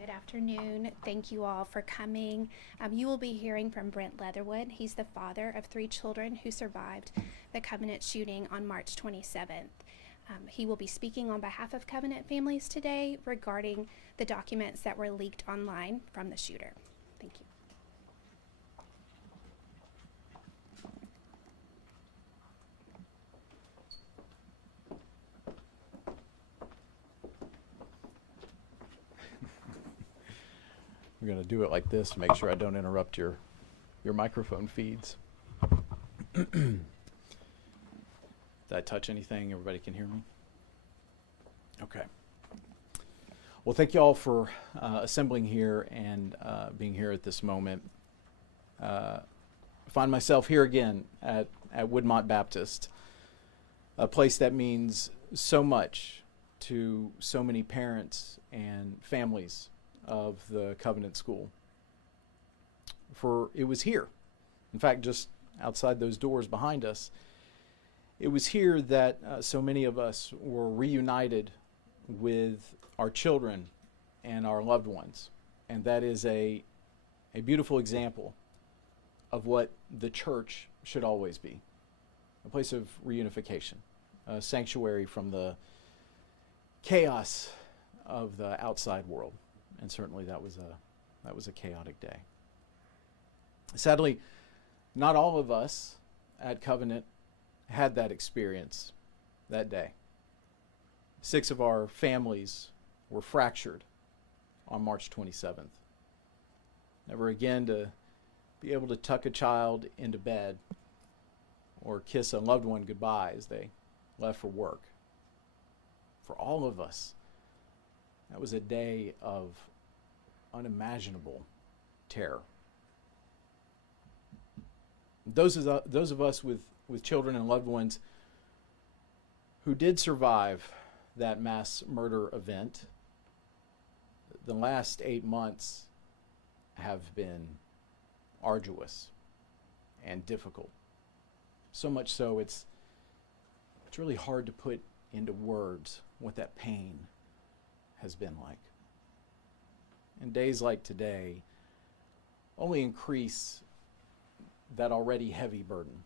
Good afternoon. Thank you all for coming. You will be hearing from Brent Leatherwood. He's the father of 3 children who survived the Covenant shooting on March 27th. He will be speaking on behalf of Covenant families today regarding the documents that were leaked online from the shooter. Thank you. We're going to do it like this to make sure I don't interrupt your microphone feeds. Did I touch anything? Everybody can hear me? Okay. Well, thank you all for assembling here and being here at this moment. I find myself here again at Woodmont Baptist, a place that means so much to so many parents and families of the Covenant School. For it was here, in fact, just outside those doors behind us, it was here that so many of us were reunited with our children and our loved ones. And that is a beautiful example of what the church should always be, a place of reunification, a sanctuary from the chaos of the outside world. And certainly that was a chaotic day. Sadly, not all of us at Covenant had that experience that day. 6 of our families were fractured on March 27th. Never again to be able to tuck a child into bed or kiss a loved one goodbye as they left for work. For all of us, that was a day of unimaginable terror. Those of us with children and loved ones who did survive that mass murder event, the last 8 months have been arduous and difficult. So much so it's really hard to put into words what that pain has been like. And days like today only increase that already heavy burden.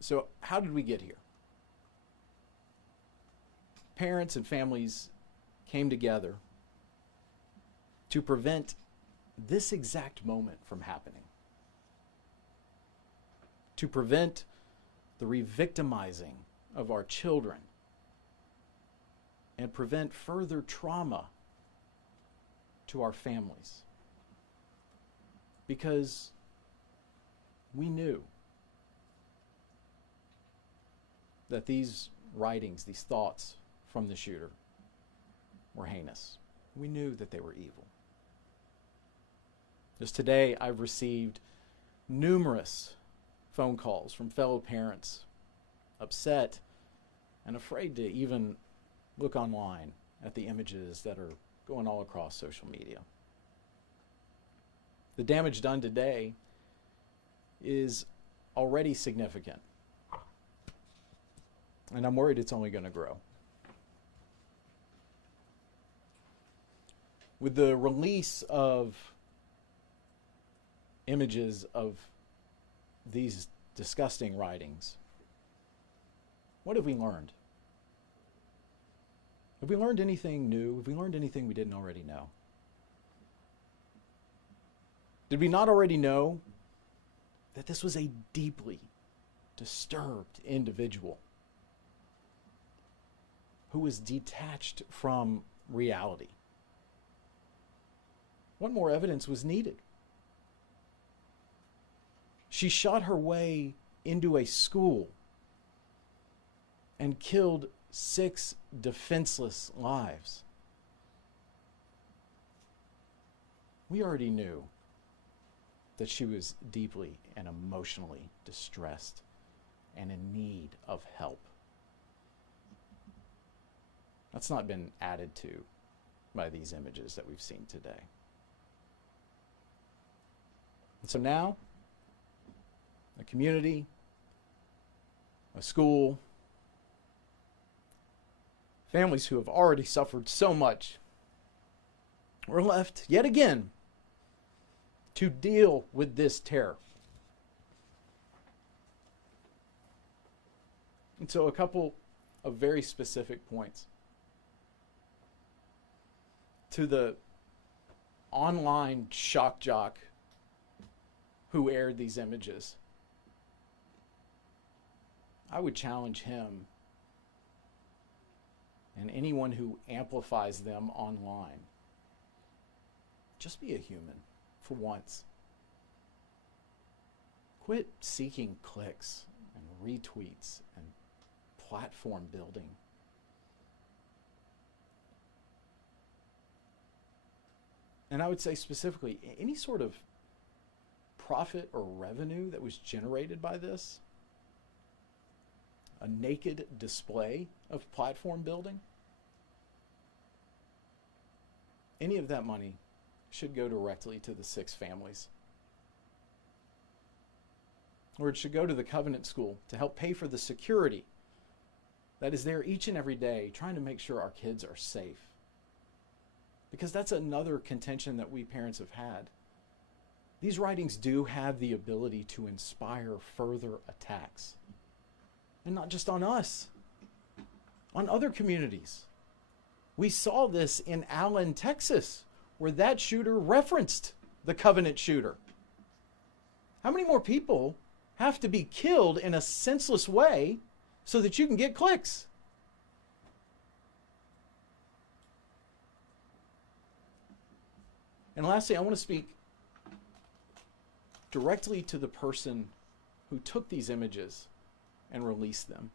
So how did we get here? Parents and families came together to prevent this exact moment from happening, to prevent the re-victimizing of our children and prevent further trauma to our families. Because we knew that these writings, these thoughts from the shooter were heinous. We knew that they were evil. Just today, I've received numerous phone calls from fellow parents, upset and afraid to even look online at the images that are going all across social media. The damage done today is already significant, and I'm worried it's only going to grow. With the release of images of these disgusting writings, what have we learned? Have we learned anything new? Have we learned anything we didn't already know? Did we not already know that this was a deeply disturbed individual who was detached from reality? What more evidence was needed? She shot her way into a school and killed 6 defenseless lives. We already knew that she was deeply and emotionally distressed and in need of help. That's not been added to by these images that we've seen today. And so now, a community, a school, families who have already suffered so much we're left yet again to deal with this terror. And so a couple of very specific points. To the online shock jock who aired these images, I would challenge him and anyone who amplifies them online. Just be a human for once. Quit seeking clicks and retweets and platform building. And I would say specifically, any sort of profit or revenue that was generated by this, a naked display of platform building, any of that money should go directly to the 6 families. Or it should go to the Covenant School to help pay for the security that is there each and every day trying to make sure our kids are safe. Because that's another contention that we parents have had. These writings do have the ability to inspire further attacks. And not just on us, on other communities. We saw this in Allen, Texas, where that shooter referenced the Covenant shooter. How many more people have to be killed in a senseless way so that you can get clicks? And lastly, I want to speak directly to the person who took these images and released them.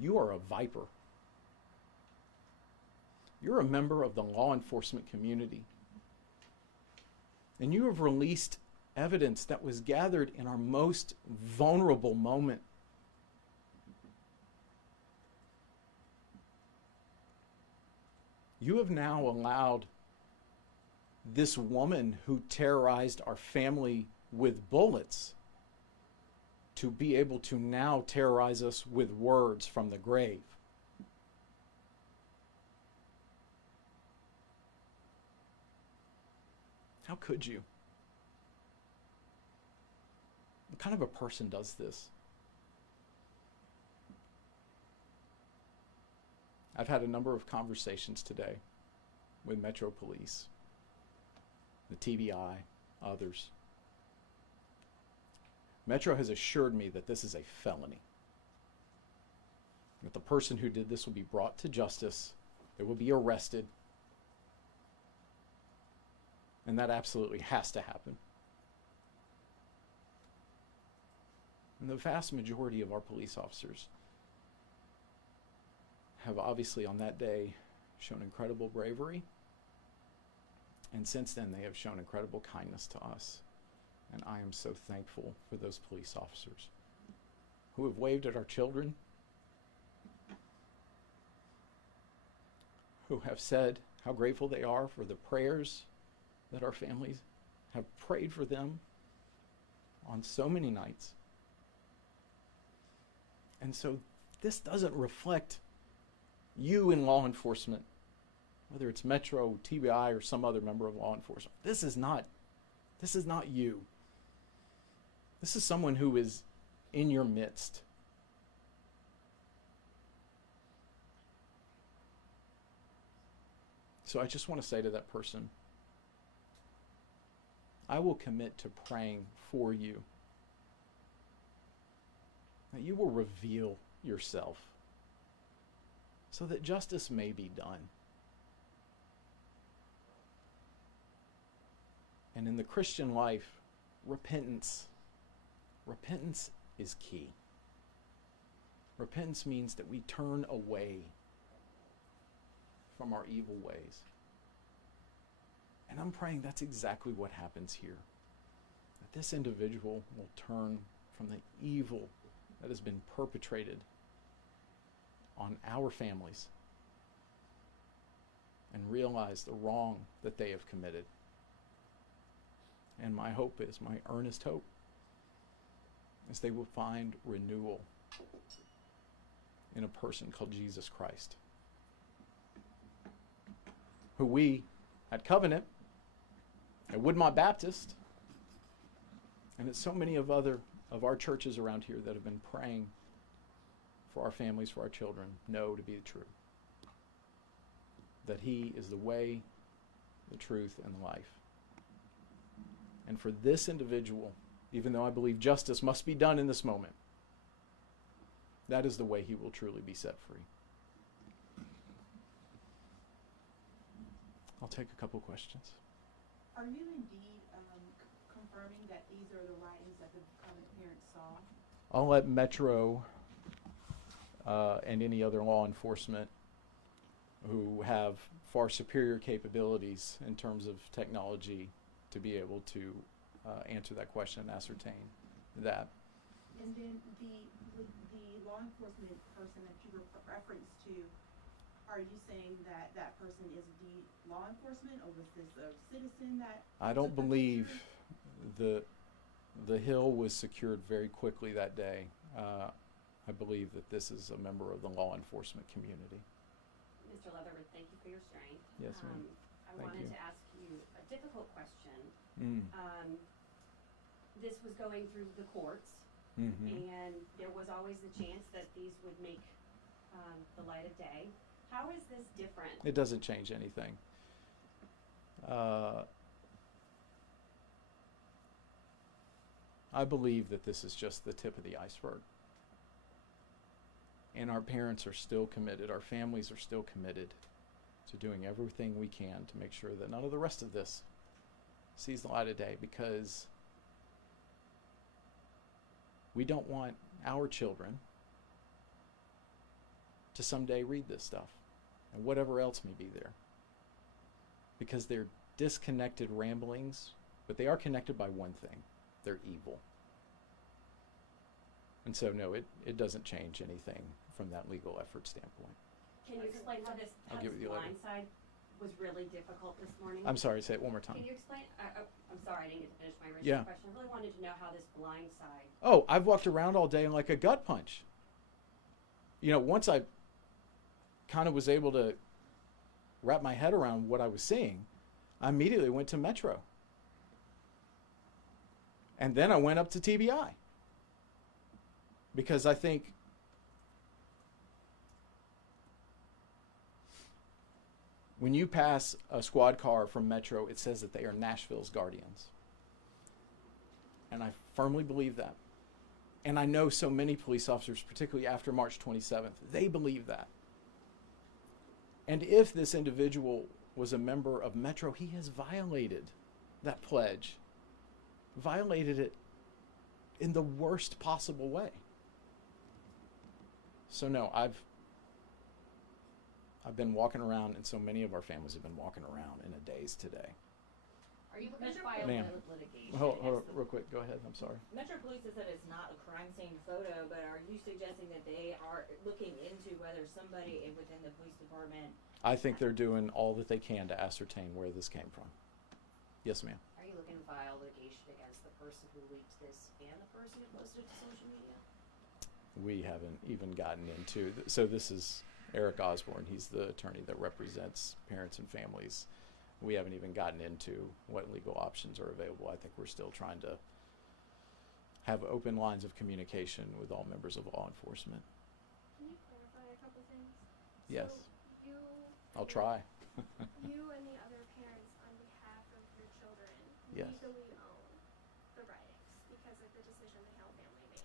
You are a viper. You're a member of the law enforcement community. And you have released evidence that was gathered in our most vulnerable moment. You have now allowed this woman who terrorized our family with bullets to be able to now terrorize us with words from the grave. How could you? What kind of a person does this? I've had a number of conversations today with Metro Police, the TBI, others. Metro has assured me that this is a felony. That the person who did this will be brought to justice, they will be arrested, and that absolutely has to happen. And the vast majority of our police officers have obviously on that day shown incredible bravery, and since then they have shown incredible kindness to us. And I am so thankful for those police officers who have waved at our children, who have said how grateful they are for the prayers that our families have prayed for them on so many nights. And so this doesn't reflect you in law enforcement, whether it's Metro, TBI, or some other member of law enforcement. This is not you. This is someone who is in your midst. So I just want to say to that person, I will commit to praying for you, that you will reveal yourself so that justice may be done. And in the Christian life, repentance is key. Repentance means that we turn away from our evil ways. And I'm praying that's exactly what happens here. That this individual will turn from the evil that has been perpetrated on our families and realize the wrong that they have committed. And my hope is, my earnest hope, is they will find renewal in a person called Jesus Christ, who we at Covenant, at Woodmont Baptist, and at so many of our churches around here that have been praying for our families, for our children, know to be the truth. That he is the way, the truth, and the life. And for this individual, even though I believe justice must be done in this moment, that is the way he will truly be set free. I'll take a couple questions. Are you indeed confirming that these are the writings that the Covenant parents saw? I'll let Metro and any other law enforcement who have far superior capabilities in terms of technology to be able to answer that question and ascertain that. And then the law enforcement person that you referenced to, are you saying that that person is indeed law enforcement, or was this a citizen that? I don't took the believe picture? the hill was secured very quickly that day. I believe that this is a member of the law enforcement community. Mr. Leatherwood, thank you for your strength. Yes, ma'am. I Thank wanted you. to ask you a difficult question. Mm. This was going through the courts, Mm-hmm. and there was always the chance that these would make the light of day. How is this different? It doesn't change anything. I believe that this is just the tip of the iceberg. And our parents are still committed, our families are still committed to doing everything we can to make sure that none of the rest of this sees the light of day, because we don't want our children to someday read this stuff and whatever else may be there, because they're disconnected ramblings, but they are connected by one thing: they're evil. And so no, it doesn't change anything from that legal effort standpoint. Can you explain how this I'll give it to you later. blindside was really difficult this morning? I'm sorry, say it one more time. Can you explain? I'm sorry, I didn't get to finish my original Yeah. question. I really wanted to know how this blindside. Oh, I've walked around all day like a gut punch. You know, once I kind of was able to wrap my head around what I was seeing, I immediately went to Metro. And then I went up to TBI. Because I think when you pass a squad car from Metro, it says that they are Nashville's guardians. And I firmly believe that. And I know so many police officers, particularly after March 27th, they believe that. And if this individual was a member of Metro, he has violated that pledge, violated it in the worst possible way. So no, I've been walking around, and so many of our families have been walking around in a daze today. Are you Mr. looking to file Ma'am. litigation? Hold against the- real quick, go ahead, I'm sorry. Metro Police has said it's not a crime scene photo, but are you suggesting that they are looking into whether somebody within the police department? I think they're doing all that they can to ascertain where this came from. Yes, ma'am. Are you looking to file litigation against the person who leaked this and the person who posted it to social media? We haven't even gotten into, so this is Eric Osborne. He's the attorney that represents parents and families. We haven't even gotten into what legal options are available. I think we're still trying to have open lines of communication with all members of law enforcement. Can you clarify a couple things? Yes. So you, I'll try. you and the other parents, on behalf of your children, Yes. legally own the writings because of the decision the Hill family made.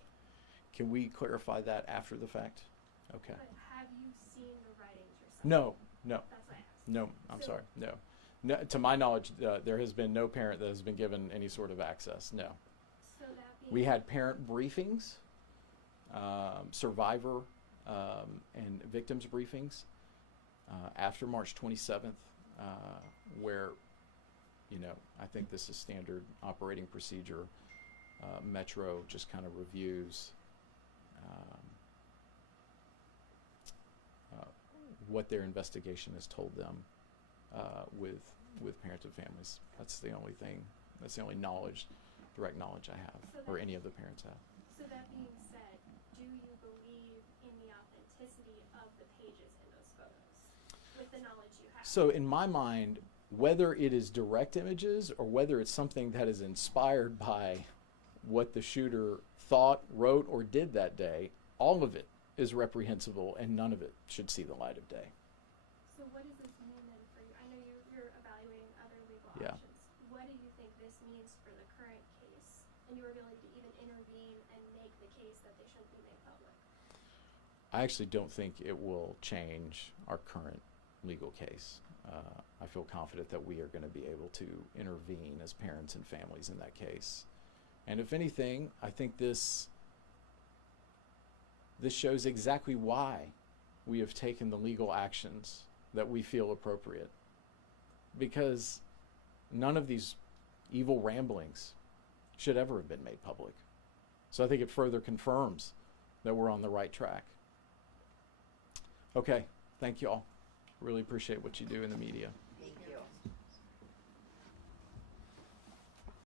Can we clarify that after the fact? Okay. But have you seen the writings yourself? No, no, That's what I asked. no, I'm So- sorry, no. No, to my knowledge, there has been no parent that has been given any sort of access, no. So that being We had parent briefings, survivor and victims briefings after March 27th, where, you know, I think this is standard operating procedure. Metro just kind of reviews what their investigation has told them with parents and families. That's the only thing, that's the only knowledge, direct knowledge I have, So or that- any of the parents have. So that being said, do you believe in the authenticity authenticity of the pages in those photos with the knowledge you have? So in my mind, whether it is direct images or whether it's something that is inspired by what the shooter thought, wrote, or did that day, all of it is reprehensible and none of it should see the light of day. So what does this mean then for you? I know you're evaluating other legal Yeah. options. What do you think this means for the current case and your ability to even intervene and make the case that they shouldn't be made public? I actually don't think it will change our current legal case. I feel confident that we are going to be able to intervene as parents and families in that case. And if anything, I think this shows exactly why we have taken the legal actions that we feel appropriate. Because none of these evil ramblings should ever have been made public. So I think it further confirms that we're on the right track. Okay, thank you all. Really appreciate what you do in the media.